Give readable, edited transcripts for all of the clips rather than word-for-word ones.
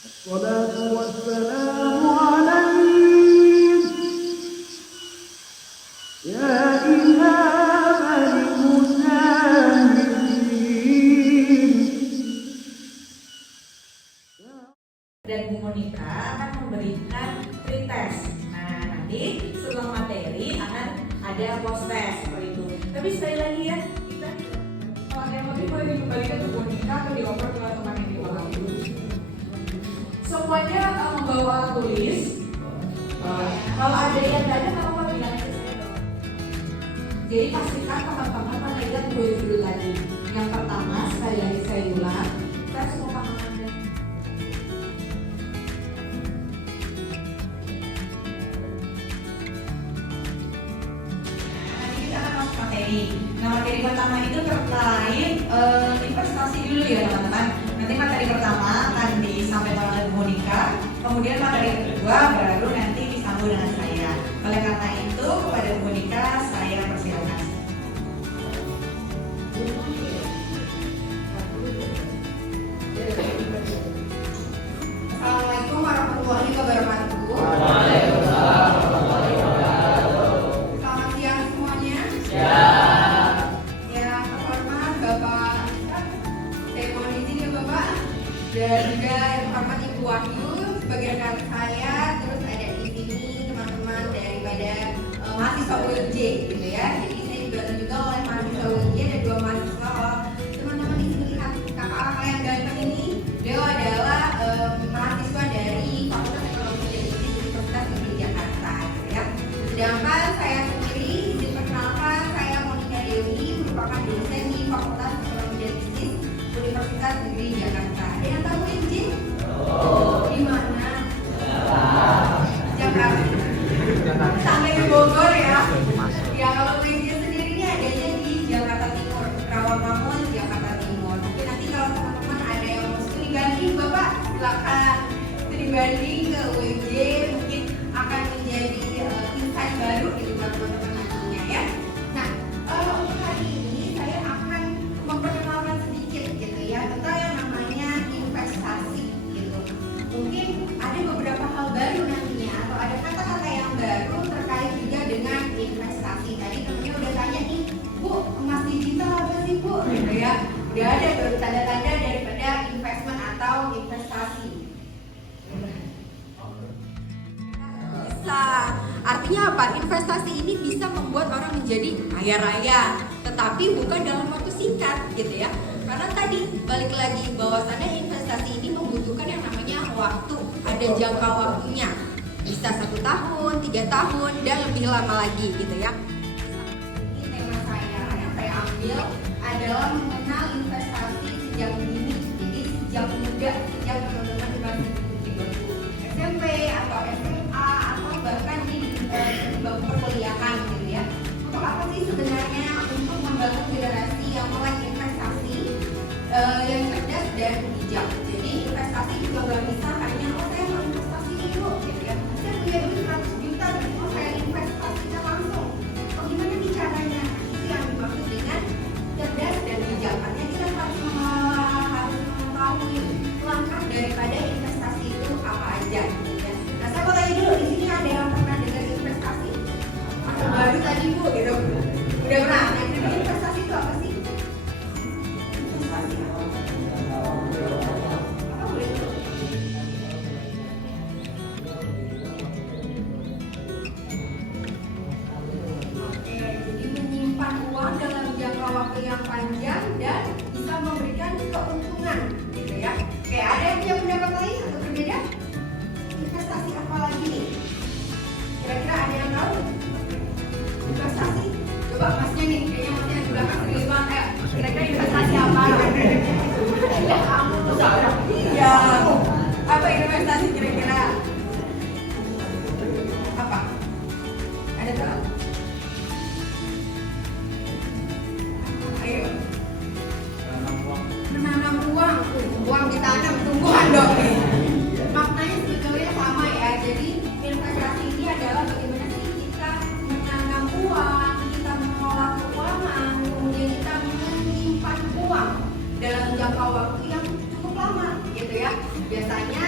الصلاة والسلام عليك يا إمام المجاهدين. Dan Bu Monica akan memberikan pretest. Nah, nanti setelah materi akan ada post test seperti itu. Tapi sekali lagi ya, kita yang lebih boleh dikembalikan ke Bu Monica atau dioper ke teman yang di bawah itu. Semuanya membawa alat tulis. Kalau ada yang tidak ada, apa bilang aja saya dong. Jadi pastikan teman-teman memegang dua judul tadi. Yang pertama, sekali lagi saya ulang, kita semua paham. Nah, materi pertama itu terkait investasi dulu ya teman-teman. Nanti materi pertama akan disampaikan oleh Bu Monica, kemudian materi kedua baru nanti disambung dengan saya. Oleh karena itu kepada Bu Monica saya persilakan. Assalamualaikum warahmatullahi wabarakatuh. Waalaikumsalam warahmatullahi wabarakatuh. Selamat siang semuanya. Yang terhormat Bapak saya mohon izin ya Bapak, dan juga yang terhormat Ibu Wahyu sebagai rekan saya, terus ada di sini teman-teman daripada mahasiswa UNJ gitu ya. Jadi saya dibantu juga oleh mahasiswa UNJ, ada dua mahasiswa. Teman-teman di sini lihat kakak-kakak yang ganteng ini, beliau adalah mahasiswa dari Fakultas Ekonomi dan Bisnis Universitas Negeri Jakarta gitu ya. Sedangkan saya sendiri diperkenalkan, saya Monica Dewi, merupakan dosen di Fakultas Ekonomi dan Bisnis Universitas Negeri Jakarta. Ada yang tahu UNJ? Di mana? Jakarta. Sampai ke Bogor ya. Ya kalau UNJ sendiri ini adanya di Jakarta Timur, Rawamangun, Jakarta Timur. Mungkin nanti kalau teman-teman ada yang mau studi banding, Bapak silakan studi banding ke UNJ, mungkin akan menjadi insight baru gitu buat teman-teman nantinya ya. Nah, untuk hari ini saya akan memperkenalkan sedikit gitu ya tentang yang namanya investasi gitu. Mungkin ada beberapa hal baru nantinya atau ada kata-kata yang baru terkait juga dengan investasi. Tadi temennya udah tanya nih, Bu, emas digital apa sih Bu? Gitu ya. Udah ada baru tanda-tanda daripada investment atau investasi. Bisa. Artinya apa? Investasi ini bisa membuat orang menjadi kaya raya, tetapi bukan dalam waktu singkat gitu ya. Karena tadi balik lagi bahwasannya investasi ini membutuhkan yang namanya waktu, ada jangka waktunya. Bisa 1 tahun, 3 tahun, dan lebih lama lagi gitu ya. Ini tema saya yang saya ambil adalah mengenal investasi sejak dini. Jadi sejak muda, sejak teman-teman masih di bangku SMP atau SMA atau bahkan di bangku perkuliahan gitu ya. Untuk apa sih sebenarnya? Untuk membangun generasi yang melek investasi yang cerdas dan bijak. Jadi investasi juga nggak bisa hanya saya mau investasi dulu gitu ya. Saya punya duit 100 juta, saya investasinya langsung. Oh gimana nih caranya? Itu yang dimaksud dengan cerdas dan bijak. Artinya kita harus mengetahui langkah daripada investasi itu apa aja gitu ya. Nah saya mau tanya dulu, di sini ada yang pernah dengar investasi? Atau baru tadi Bu gitu? Udah pernah? Nah investasi itu apa sih? Investasi apa boleh itu? Oke, jadi menyimpan uang dalam jangka waktu yang panjang dan bisa memberikan keuntungan gitu ya. Oke, ada yang punya pendapat lain atau berbeda? Investasi apa lagi nih? Kira-kira ada yang tahu? Investasi? Coba masnya nih, kayaknya masnya di belakang serius banget. Kira-kira investasi apa? Ya kamu iya. Apa investasi kira-kira? Apa? Ada tahu? Ayo. Menanam uang. Uang ditanam, tumbuhan dong. Maknanya sebetulnya sama ya. Jadi investasi ini adalah bagaimana sih kita menanam uang, kita mengelola keuangan, kemudian kita menyimpan uang dalam jangka waktu yang cukup lama gitu ya. Biasanya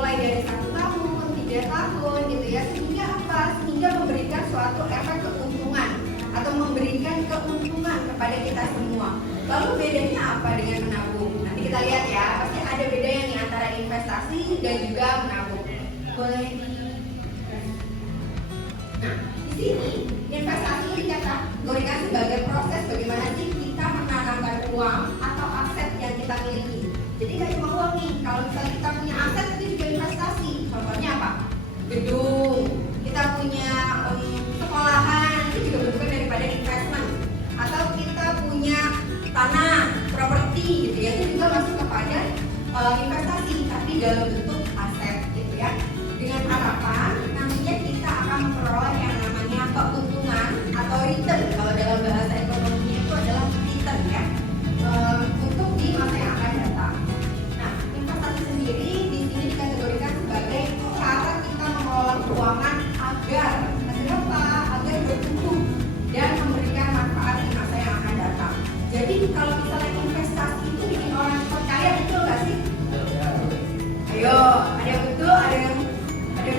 mulai dari 1 tahun, 3 tahun gitu ya, sehingga apa? Sehingga memberikan suatu efek keuntungan atau memberikan keuntungan kepada kita semua. Lalu bedanya apa dengan menabung? Nanti kita lihat ya, pasti ada bedanya nih antara investasi dan juga menabung. Boleh Nah, di sini investasi ini dikategorikan sebagai proses bagaimana sih kita menanamkan uang atau aset yang kita miliki. Jadi nggak cuma uang nih, kalau misalnya kita punya aset itu juga investasi. Contohnya apa? Gedung, kita punya sekolahan, itu juga bentuknya daripada investment. Atau kita punya tanah, properti gitu ya, itu juga masuk kepada investasi, tapi dalam bentuk aset gitu ya. Dengan harapan nantinya kita akan memperoleh yang namanya keuntungan atau return. Kalau dalam bahasa ekonominya itu adalah return ya, untuk di masa yang akan datang. Nah, investasi sendiri di sini dikategorikan sebagai cara kita mengelola keuangan agar apa? Agar bertumbuh dan memberikan manfaat di masa yang akan datang. Jadi kalau misalnya investasi itu bikin orang cepat kaya, betul nggak sih? Ayo, ada yang betul, ada yang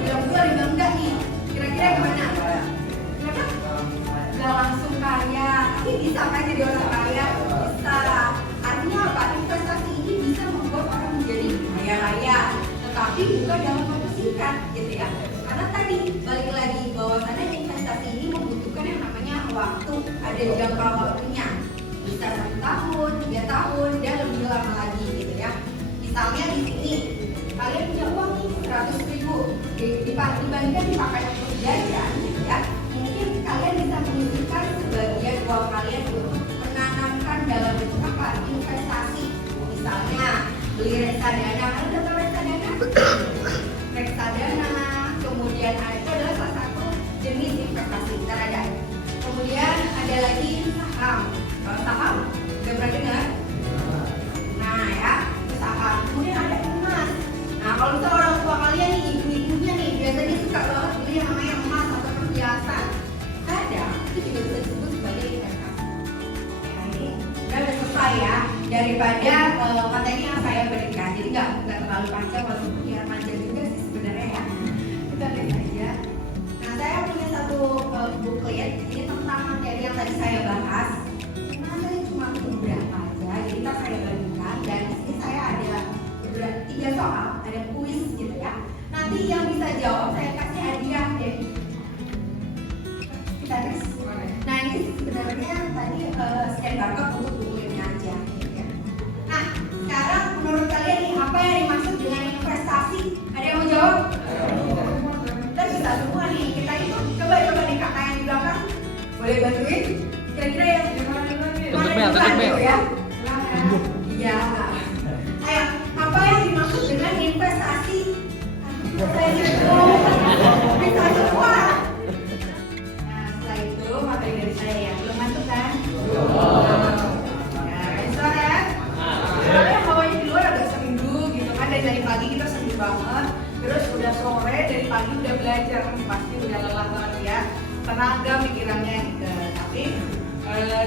bilang betul, ada yang bilang enggak nih. Kira-kira gimana? Kenapa? Nggak langsung kaya, tapi bisa kan jadi orang kaya? Bisa. Artinya apa? Investasi ini bisa membuat orang menjadi kaya raya, tetapi bukan dalam waktu singkat, gitu ya. Karena tadi balik lagi bahwasannya investasi ini membutuhkan yang namanya waktu, ada jangka waktunya. Bisa 1 tahun, 3 tahun, dan lebih lama lagi, gitu ya. Misalnya di sini kalian punya uang nih 100.000, dibandingkan dipakai untuk jajan, gitu ya. Mungkin kalian bisa menyisihkan sebagian uang kalian untuk menanamkan dalam bentuk apa? Investasi. Misalnya beli reksadana, kalian udah tahu reksadana? Reksadana, kemudian itu adalah salah satu jenis investasi teradai. Kemudian ada lagi saham. Kalau saham, udah pernah dengar? Nah ya, saham. Kemudian ada emas. Nah kalau misalnya orang tua kalian nih, ibu-ibunya nih, biasanya suka banget beli yang namanya emas atau perhiasan. Kadang itu juga bisa disebut sebagai investasi. Nah ini udah selesai ya daripada materi yang saya berikan. Jadi nggak terlalu panjang, walaupun ya panjang juga sih sebenarnya ya. Kita lihat aja. Nah saya punya satu booklet ini tentang materi yang tadi saya bahas. Nah saya cuma beberapa aja, jadi kita saya bagikan. Dan di sini saya ada 3 soal, ada kuis gitu ya. Nanti yang bisa jawab saya kasih hadiah deh. Kita tes. Nah ini sebenarnya tadi scan barcode untuk bukunya aja. Gitu ya. Nah sekarang menurut kalian nih apa yang dimaksud dengan investasi? Ada yang mau jawab? Kita bisa semua nih. Kita itu coba nih kakak yang di belakang boleh bantuin. Kira-kira yang Tutup bel. Ya. Iya. Ayo, apa yang dimaksud dengan investasi? Saya juga bisa semua. Nah, setelah itu materi dari saya ya, belum masuk kan? Ya, suara ya? Soalnya hawanya di luar agak sendu gitu kan, dari pagi kita sendu banget. Terus udah sore, dari pagi udah belajar, pasti udah lelah banget ya. Tenaga pikirannya gitu. Tapi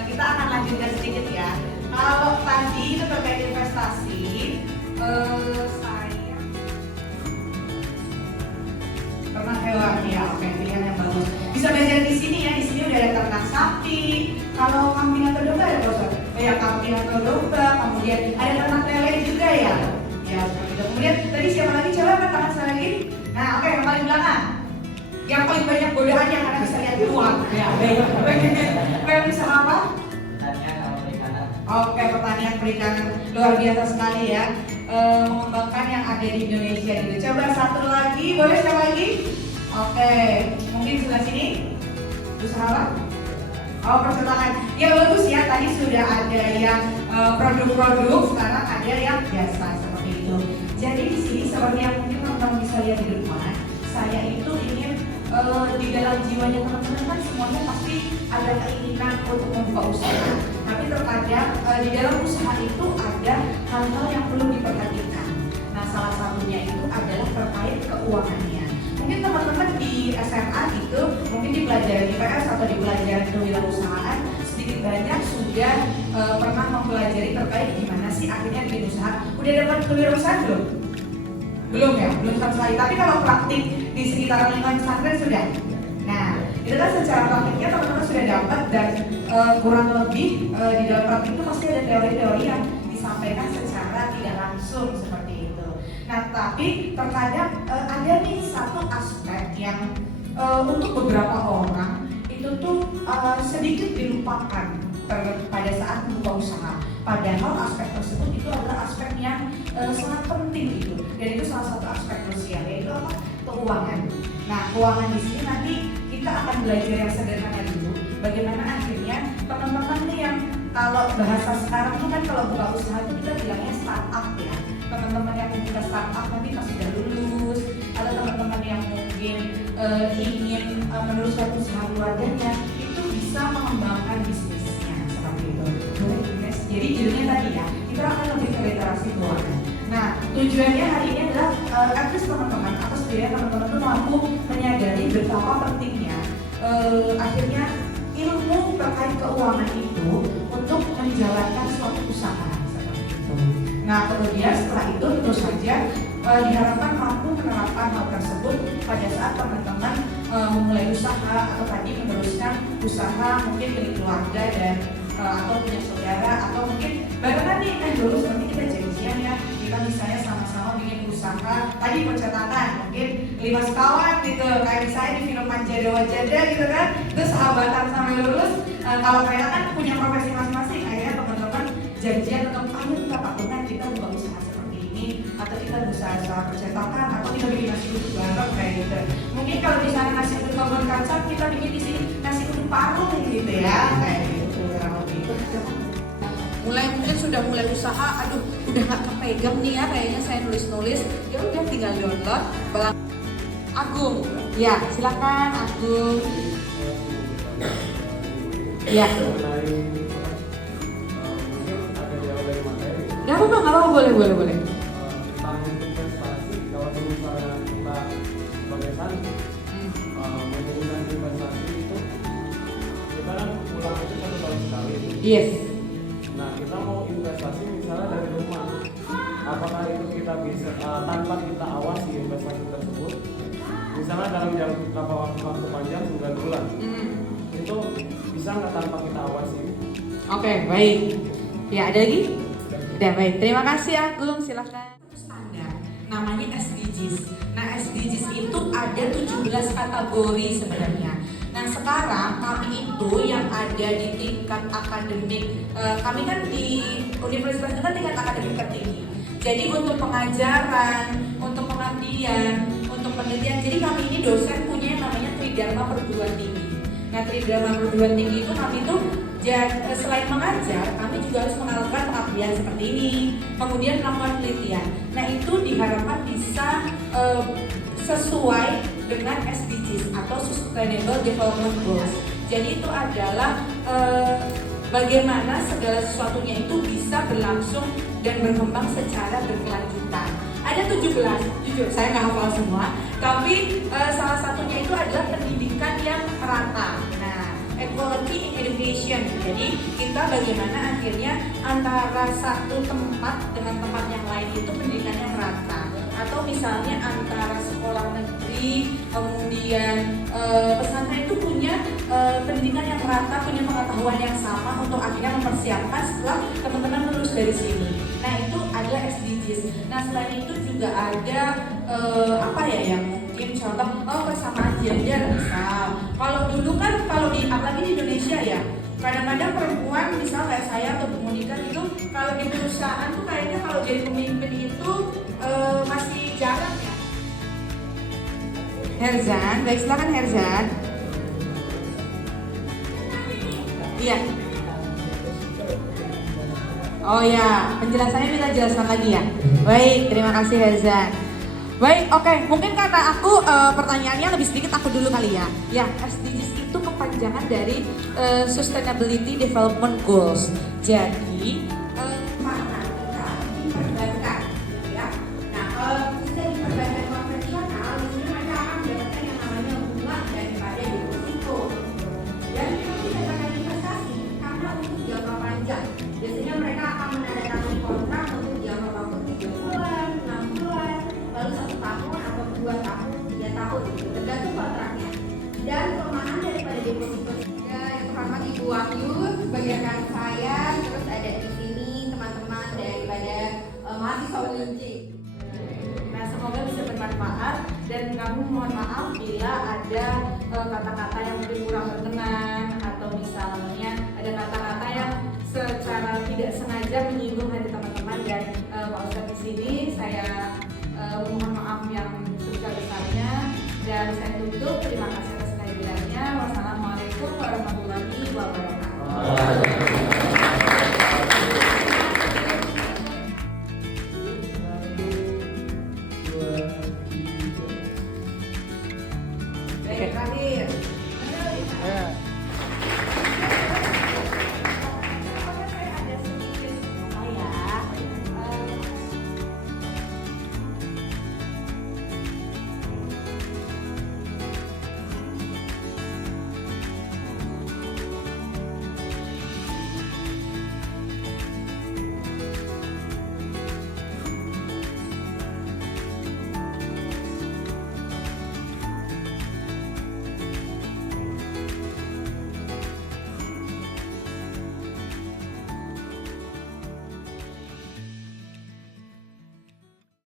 kita akan lanjutkan sedikit ya. Kalau tadi itu terkait investasi, saya pernah hewan ya, oke, pilihan yang bagus. Bisa belajar di sini ya, di sini udah ada ternak sapi. Kalau kambing atau domba ada bos? Ya kambing atau domba, kemudian ada ternak lele juga ya. Ya seperti itu. Kemudian tadi siapa lagi? Coba angkat tangan sekali lagi. Nah oke, yang paling belakang. Yang paling banyak godaannya karena bisa lihat uang. Ya, baik. Bisa apa? Oke, pertanian perikanan luar biasa sekali ya, mengembangkan yang ada di Indonesia gitu. Coba satu lagi, boleh sekali lagi? Oke, mungkin sebelah sini. Usaha apa? Oh, percetakan. Ya bagus ya, tadi sudah ada yang produk-produk, sekarang ada yang biasa seperti itu. Jadi di sini seperti yang mungkin teman-teman bisa lihat di depan, saya itu ingin di dalam jiwanya teman-teman kan semuanya pasti ada keinginan untuk membuka usaha. Tapi terkadang di dalam usaha itu ada hal-hal yang perlu diperhatikan. Nah salah satunya itu adalah terkait keuangannya. Mungkin teman-teman di SMA gitu, mungkin di pelajaran IPS atau di pelajaran kewirausahaan sedikit banyak sudah pernah mempelajari terkait gimana sih akhirnya bikin usaha. Udah dapat kewirausahaan belum? Belum ya, belum sama sekali. Tapi kalau praktik di sekitar lingkungan pesantren sudah. Nah, itu kan secara praktiknya teman-teman sudah dapat dan kurang lebih di dalam praktik itu pasti ada teori-teori yang disampaikan secara tidak langsung seperti itu. Nah, tapi terkadang ada nih satu aspek yang untuk beberapa orang itu tuh sedikit dilupakan pada saat membuka usaha. Padahal aspek tersebut itu adalah aspek yang sangat penting gitu. Dan itu salah satu aspek krusial, yaitu apa? Keuangan. Nah, keuangan di sini nanti kita akan belajar yang sederhana dulu. Bagaimana akhirnya teman-teman nih yang kalau bahasa sekarang tuh kan kalau buka usaha itu kita bilangnya startup ya. Teman-teman yang membuka startup nanti pas sudah lulus, atau teman-teman yang mungkin ingin meneruskan usaha keluarganya itu bisa mengembangkan bisnisnya seperti itu. Jadi judulnya tadi ya, kita akan lebih ke literasi keuangan. Nah, tujuannya hari ini adalah at least teman-teman atau setidaknya teman-teman itu mampu menyadari betapa pentingnya akhirnya ilmu terkait keuangan itu untuk menjalankan suatu usaha seperti itu. Nah, kemudian setelah itu tentu saja diharapkan mampu menerapkan hal tersebut pada saat teman-teman memulai usaha atau tadi meneruskan usaha mungkin milik keluarga dan atau punya saudara atau mungkin barengan nih lulus nanti kita janjian ya kita misalnya sama-sama bikin usaha tadi percetakan mungkin 5 sekawan gitu kayak misalnya di film Manjada Wajada gitu kan terus sahabatan sampai lulus kalau mereka kan punya profesi masing-masing akhirnya teman-teman janjian untuk ayo kita patungan kita buka usaha seperti ini atau kita usaha percetakan atau kita bikin nasi uduk bareng kayak gitu mungkin kalau di sana nasi uduk kebun kacang kita bikin di sini nasi uduk paru gitu ya kayak gitu. Mungkin sudah mulai usaha, aduh udah gak kepegang nih ya kayaknya saya nulis-nulis, ya udah tinggal download. Agung, ya silakan Agung. Ya. Gak apa-apa, boleh. Tentang investasi, kalau misalnya kita sebagai santri menggunakan investasi itu kita kan pulang itu 1 tahun sekali. Yes. Nah, kita mau investasi misalnya dari rumah, apakah itu kita bisa tanpa kita awasi investasi tersebut, misalnya dalam jangka waktu panjang 9 bulan, itu bisa nggak tanpa kita awasi? Oke, baik. Ya ada lagi? Udah baik. Terima kasih Agung, silakan. Standar, namanya SDGs. Nah SDGs itu ada 17 kategori sebenarnya. Nah sekarang kami itu yang ada di tingkat akademik, kami kan di universitas itu kan tingkat akademik tertinggi. Jadi untuk pengajaran, untuk pengabdian, untuk penelitian, jadi kami ini dosen punya yang namanya Tridharma Perguruan Tinggi. Nah Tridharma Perguruan Tinggi itu kami tuh selain mengajar, kami juga harus melakukan pengabdian seperti ini, kemudian melakukan penelitian. Nah itu diharapkan bisa sesuai dengan SDGs atau Sustainable Development Goals. Jadi itu adalah bagaimana segala sesuatunya itu bisa berlangsung dan berkembang secara berkelanjutan. Ada 17, jujur saya nggak hafal semua, tapi salah satunya itu adalah pendidikan yang merata. Nah, equality in education. Jadi kita bagaimana akhirnya antara satu tempat dengan tempat yang lain itu pendidikannya merata. Atau misalnya antara sekolah negeri kemudian pesantren itu punya pendidikan yang merata, punya pengetahuan yang sama untuk akhirnya mempersiapkan setelah teman-teman lulus dari sini. Nah itu adalah SDGs. Nah selain itu juga ada apa ya yang mungkin contoh kesamaan gender misal. Kalau dulu kan kalau di apalagi di Indonesia ya kadang-kadang perempuan misal kayak saya atau Bu Monika itu kalau di perusahaan tuh kayaknya kalau jadi pemimpin itu masih jarang ya. Herzan, baik silakan Herzan. Iya. Oh ya, penjelasannya bisa jelaskan lagi ya. Baik, terima kasih Herzan. Baik, oke. Mungkin karena aku pertanyaannya lebih sedikit aku dulu kali ya. Ya, SDGs itu kepanjangan dari Sustainability Development Goals. Jadi mana kita diperbankan, ya. Nah, kalau kita di perbankan konvensional, biasanya mereka akan mendapatkan yang namanya bunga daripada deposito. Dan kita mendapatkan investasi karena untuk jangka panjang. Biasanya mereka akan menandatangani kontrak untuk jangka waktu 3 bulan, 6 bulan, lalu 1 Ibu Wahyu sebagai rekan saya, terus ada di sini teman-teman daripada mahasiswa UNJ. Nah, semoga bisa bermanfaat dan kami mohon maaf bila ada kata-kata yang mungkin kurang berkenan atau misalnya ada kata-kata yang secara tidak sengaja menyinggung hati teman-teman dan Pak Ustadz di sini saya